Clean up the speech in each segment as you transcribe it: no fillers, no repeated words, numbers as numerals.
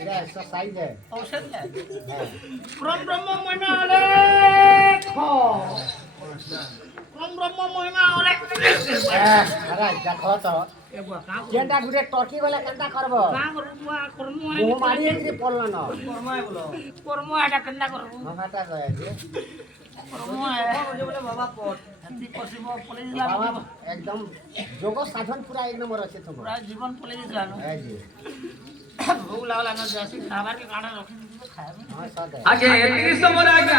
এটা এক্সারসাইজ है औषध है हाँ। परम ब्रह्म महीना रे खो परम ब्रह्म महीना रे अरे देखो तो एगो का जेंटा गुटे टर्की वाला केंटा करबो करबो कर्म है मुंह मारी एकरी पड़ला न कर्म है बोलो कर्म एटा केना करबो माता कहे जे कर्म है बोले बाबा पट हती पसिबो पले दिला बाबा एकदम जोग साधन पूरा एक नंबर আছে তোমার पूरा जीवन पले दिला न है जी भूख लागला न जासी खाबार के काना रखि दिबो खाए हां सदा आगे एतिकी समय आज्ञा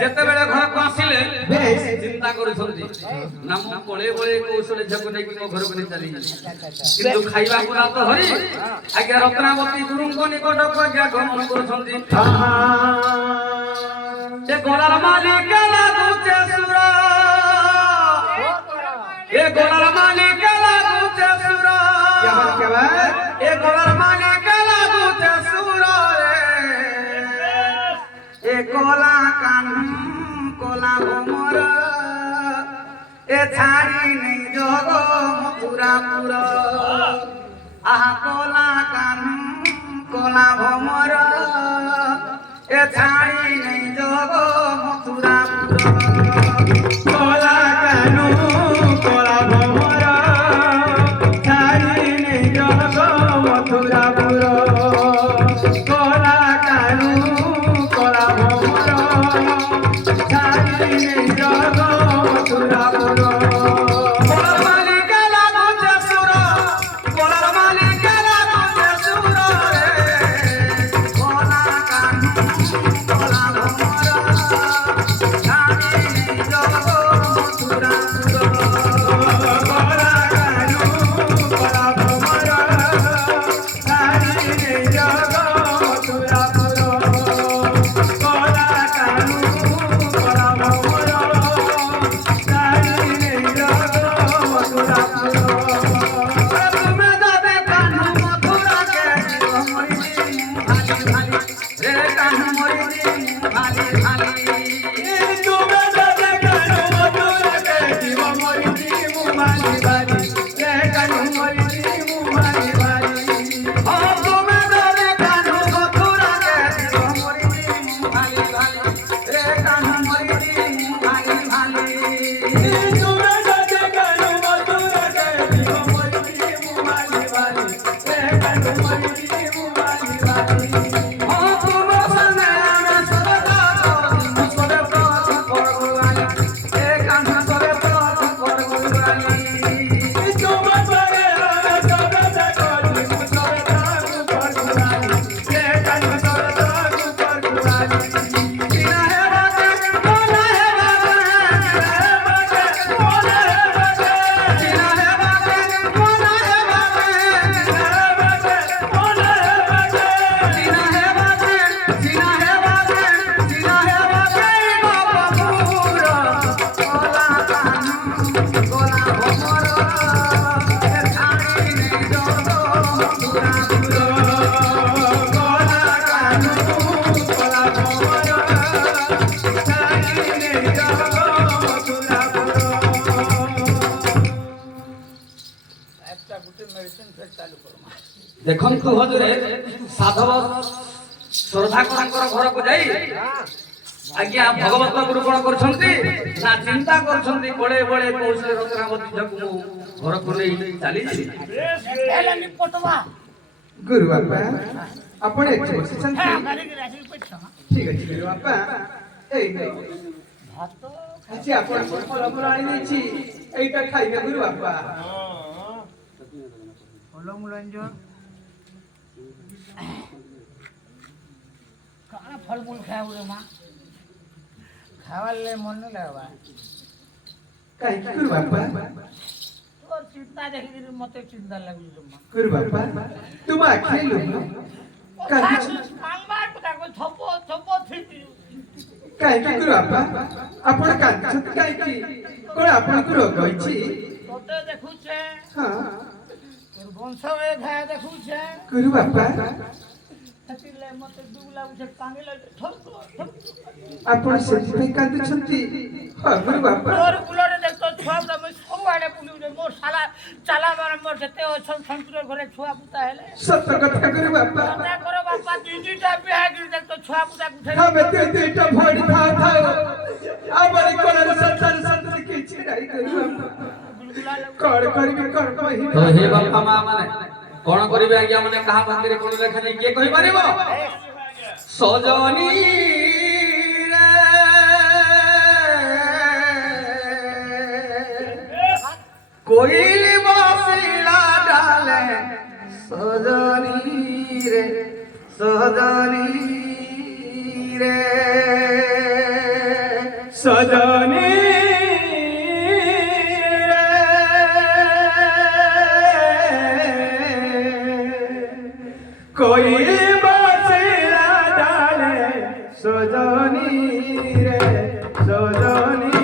जेते बेले घर को आसिले बेस चिंता करूछंती नाम कोळे कोळे कौशल झको नै कि घर को चली किंतु खाइबा को तो हरि आज्ञा रत्नावती गुरु को निकट को आज्ञा गमन करूछंती ए गोलार मालिक लागुचे सुरा ए गोलार मालिक लागुचे सुरा क्या बात ए गोलार मालिक लागुचे सुरा ए कोला कान्हू कोला भोमर ए छाड़ी नहीं जोगो मथुरापुर आहा कोला कान्हू कोला भोमर ए छाड़ी नहीं जोगो मथुरापुर कोला कान्हू कोला भोमर छाड़ी नहीं जोगो मथुरापुर कोला कान्हू कोला भोमर छाड़ी नहीं जोगो मथुरापुर कोला मालिक लागुचे सुर कोला मालिक लागुचे सुर कोला कान्हू कोला भोमर छाड़ी नहीं जोगो मथुरापुर कोला कान्हू कोला भोमर छाड़ी नहीं जोगो मथुरापुर कोला कान्हू कोला भोमर छाड़ी नहीं जोगो मथुरापुर तुमे दादे कान्हू मथुरा के भाली भाली रे कान्हू मोरी भाली भाली तुमे दादे कान्हू मथुरा के जीव मोरी भाली भाली रे कान्हू मोरी भाली भाली ओ तुमे दादे कान्हू मथुरा के जीव मोरी भाली भाली रे कान्हू मोरी भाली भाली तुमे दादे कान्हू मथुरा के जीव मोरी भाली भाली रे कान्हू मोरी भाली भाली ओ तुमे सने में सदा मुझे प्राण पर गुलाली रे कान्हू तोरे प्राण पर गुलाली तुमे सने में सदा कोई मुझे प्राण पर गुलाली रे कान्हू तोरे प्राण पर गुलाली बिना है बाटे बोला है बाटे बोला है बाटे बिना है बाटे बोला है बाटे बोला है बाटे बिना है बाटे बिना है बाटे बिना है बाटे बाबा पूरा कोला कान्हू कोला भोमर ए छाड़ी नहीं जोगो मथुरापुर कोला कान्हू कोला भोमर छाड़ी नहीं जोगो मथुरापुर একটা গুটে মেডিসিন ফের চালু করমা ଦେଖନ୍ତୁ ହଜରେ ସାଧବ ଶ୍ରଦ୍ଧାକରଙ୍କର ଘରକୁ ଯାଇ ଆଜ୍ଞା ଭଗବତ ଗୁରୁ କଣ କରୁଛନ୍ତି ନା ଚିନ୍ତା କରୁଛନ୍ତି ବଳେ ବଳେ କୌଶଳ ରତ୍ନାବତୀ ଝକୁ ମୁଁ ଘରକୁ ନେଇ ଚାଲିଛି ହେଲେ ନିପଟବା गुरु बापा आपण एक बसिଛନ୍ତି হ্যাঁ গাড়ি কি রাখি পছমা ঠিক আছে গুরু बापा এই নে ভাত আজি आपण ফল ফল আনি নেছি এইটা খাইবে গুরু बापा হলো মুলঞ্জন কানা ফল ফুল খাও রে মা খাওয়ালে মন না লাগবা কাই গুরু बापा তোর চিন্তা দেখি মতে চিন্তা লাগলো রে মা गुरु बापा तुम खेलु काई মাংবার কথা থপ থপ থিতি काई गुरु बापा आपण कांछत काई की कोन आपण को रोग होईची তোতে দেখুছে हां তোর বংশ এ ধায় দেখুছে गुरु बापा থাকিলে মতে দুগ লাগুছে কানে লাগে থপ থপ आपण सेति कांदुछंती हां गुरु बापा তোর কুলরে দেখতো ছুয়া আমি সবাইরে পুলিউরে মোর শালা চালা মানে মোর যেতে অছন শঙ্করের ঘরে ছুয়া পুতা হেলে सत्य कथा गुरु बापा না করে ବାପା ଦିଦିଟା ବିହା କରି ତ ଛୁଆ ପୁତା ଉଠେଇ ଆମେ ଦୁଇଟା ଭଡ଼ି ଥାଉ ଥାଉ ଆମରି କୋଳରେ ସଂସାର ସନ୍ତତି କିଛି ନାହିଁ କରିବୁ କଣ କରିବି କଣ କହିବି ତ ହେ ବାପା ମା ମାନେ କଣ କରିବେ ଆଜ୍ଞା ମାନେ କାହା ଭାଗ୍ୟରେ କୋଣ ଲେଖା ନାହିଁ କିଏ କହିପାରିବ ସଜନୀ कोइल बसिला डाले सजनी रे सजनी कोइल बसिला डाले सजनी रे सजनी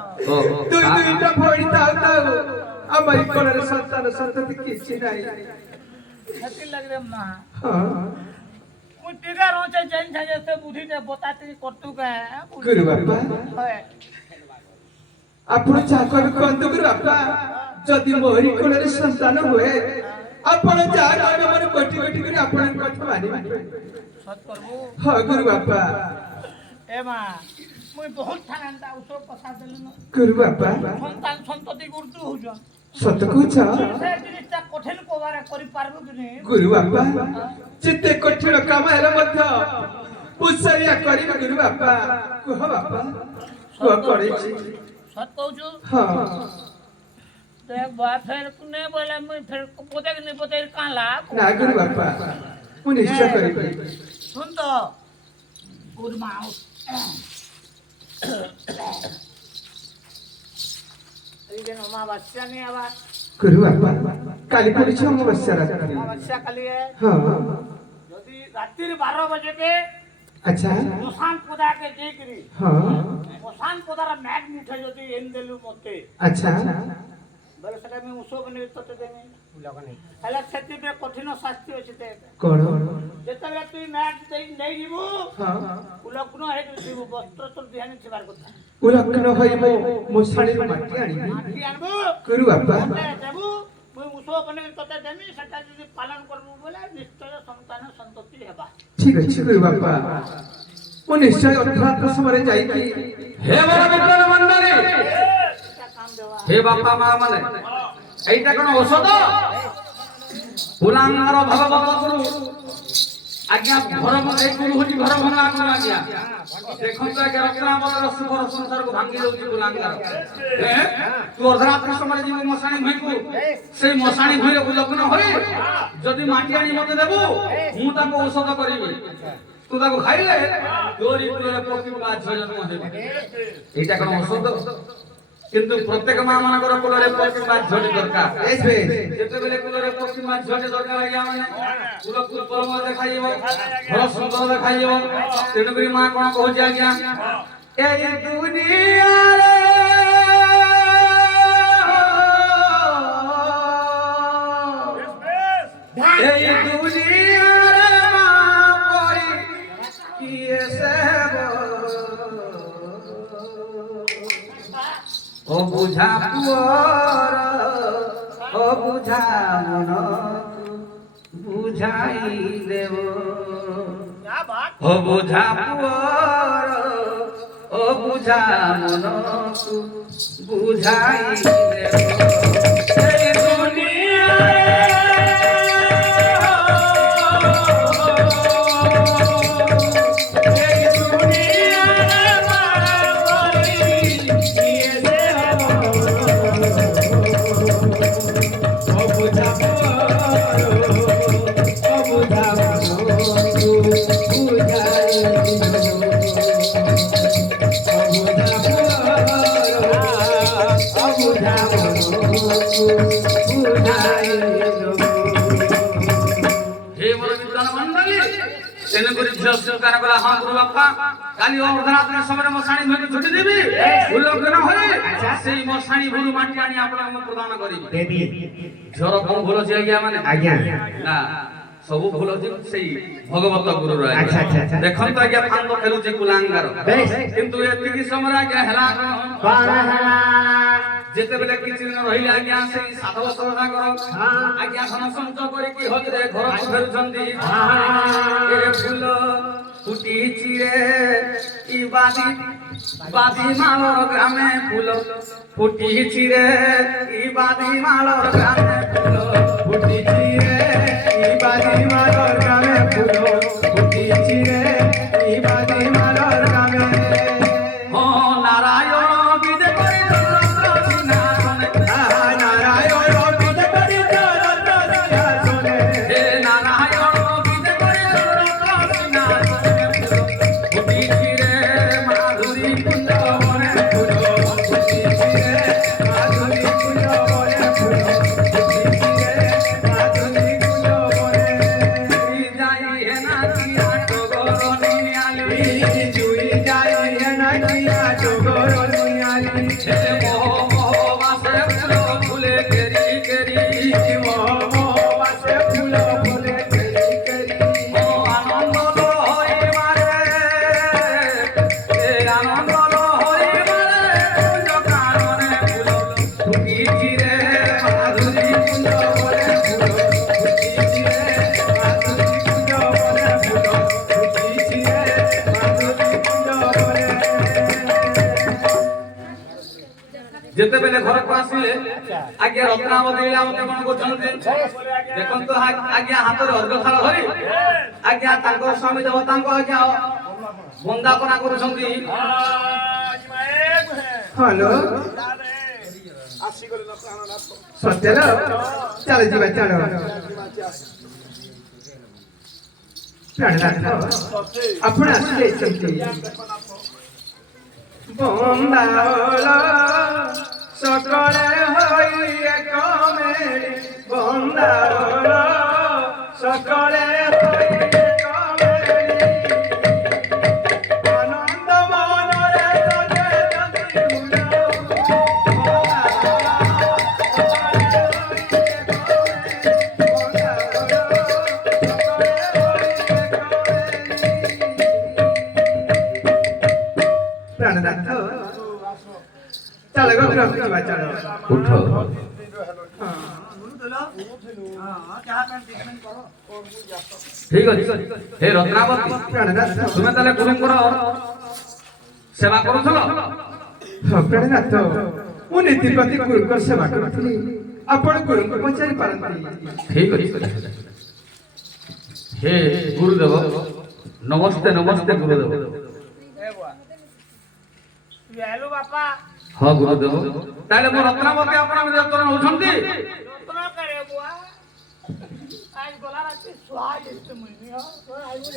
दुईटा भड़ी थाउ थाउ हमारी कोलर संतान संतति किछि नाही छति लग रे मां हां मु टीका रोचे जैन छजे से बुद्धि ते बताती करतु का गुरु बाबा होय आपण चाकर कोंतु गुरु बाबा जदि मोहरी कोलर संतान होए आपण जा गाना मन कोटी कोटी करी आपण कथा मानि सत करबो हां गुरु बाबा ए मां मुई बहुत थानता उसो पसा देलनो गुरु बाबा संतान संतति गुरतु होजन सत कुछ से जिनिसटा कठिन कोबारा करि पारबो कि नहीं गुरु बाबा चित्ते कठिन काम हेले मध्य पुसैया करी गुरु बाबा कुह बाबा कुह करे सत कहू हां ते बा फेर ने बोला मुई फेर पोते के नहीं पोते काला ना गुरु बाबा मु निश्चय करी सुन तो गुरु माऊ এইদিন অমাবস্যা নেই আবার গুরু বাবা কালি পড়ছে অমাবস্যা রাত অমাবস্যা কালি হ্যাঁ যদি রাত্রির 12 বাজে কে আচ্ছা মশান পোদা কে দেখরি হ্যাঁ মশান পোদার ম্যাগ মুঠে যদি এন দেলু মতে আচ্ছা বলে সেটা আমি উসো বনে ততে দেমি লগনে তাহলে সেটি বে কঠিন শাস্তি আছে তে কোন যেতবে তুই ম্যাগ দেই নেই দিবু হ্যাঁ উলগ্ন হে দিবু বস্ত্র তোর ধ্যান ছিবার কথা উলগ্ন হইব মশাড়ি মাটি আনিবি মাটি আনবু গুরু বাবা দেবু মুই উসো বনে ততে দেমি সেটা যদি পালন করবু বলে নিশ্চয় সন্তান সন্ততি হেবা ঠিক আছে গুরু বাবা মু নিশ্চয় অর্থাৎ সময় যাই কি হে বড় বিপ্লব মণ্ডলী কাম দেওয়া হে বাপা মা মানে এইটা কোন ঔষধ পুরাঙ্গার ভগবত গুরু আজ্ঞা ঘর মধ্যে গুরু হচ্ছে ঘর ভাঙা গুরু আজ্ঞা দেখুন তো আজ্ঞা রত্নাবলীর সুবর সংসারକୁ ভাঙি দଉଛି পুরাঙ্গার তু অর্ধরাত্রি সময় যে মশাণী ভইকু সেই মশাণী ভইরে লগ্ন হই যদি মাটি আনি মতে দেবু মু তাকে ঔষধ করিবি তু তাকে খাইলে তোরি কুলরে পক্ষী বা ঝজন্ম হেবে এইটা কোন ঔষধ কিন্তু প্রত্যেক মা মানকর কুলরে পক্ষী বা ঝটি দরকার যেতেবেলে কুলরে পক্ষী বা ঝটি দরকার আজ্ঞা মানে কুল কুল পরম দেখাইব ঘর সুন্দর দেখাইব তেণুকরি মা কোন কହୁଛି আজ্ঞা এই দুনিয়ারে এই দুনিয়ারে মা পরি কিয়ে সে ও বুঝা পুয়র ও বুঝা মন বুঝাই দেব क्या बात ও বুঝা পুয়র ও বুঝা মন বুঝাই দেব এই हे मोर विद्वान मंडली तेने गुरु झियो स्वीकार कला हां गुरु बापा काली अर्धरात्र समय मसाणी धोई छुटी देबी उल्लंघन होई सेई मसाणी गुरु माटी आनी आपण प्रदान करिबी देवी झोर कोन भूल छै आज्ञा माने आज्ञा ना सब भूल छै सेई भगवत गुरु रो अच्छा अच्छा अच्छा देखन तो आज्ञा फांद खेलु छै कुलांगार बेस किंतु एतिकी समय आज्ञा हला बारहला जेते बेले किछि दिन रहिला आज्ञा सेई साधव सदा करो आज्ञा धन संचय करी कि हजरे घर को फेरुछंती ए फूल फुटी चिरे इ बादी मालर ग्रामे फूल फुटी चिरे इ बादी मालर ग्रामे फूल फुटी चिरे इ बादी मालर ग्रामे फूल फुटी चिरे इ बादी मालर ग्रामे हो नारायण विदे करी जेते बेले घर को आसिले आज्ञा रत्नावती आमते कोन करछन्ते देखन तो आज्ञा हाथ रे अर्घ थाल धरि आज्ञा तांको स्वामी देवतांको आज्ञा वंदना करछन्ती हेलो सत्यलो चल जीवा चलो प्राणनाथ आपण आसिले चंती बंदावला सकले हई एक मेरी बंदावला सकले हई एक मेरी आनंद मनरे तजे तजी हुलो प्राणनाथ चलो गो जीवा चलो उठो ठीक अछि हे रत्नावती प्राणनाथ तुमे तले गुरुंकर सेवा करूथलो हाँ प्राणनाथ मु नीति प्रति गुरुकर सेवा करथि आपण गुरुको पचारि पारंती ठीक अछि हे गुरुदेव नमस्ते नमस्ते गुरुदेव हेलो बापा हाँ गुरुदेव ताले मो रत्नावती आपण निर्यातन होछंती रत्न करे बुआ आज गला रात सुहाग इष्ट मुनि हो तो आज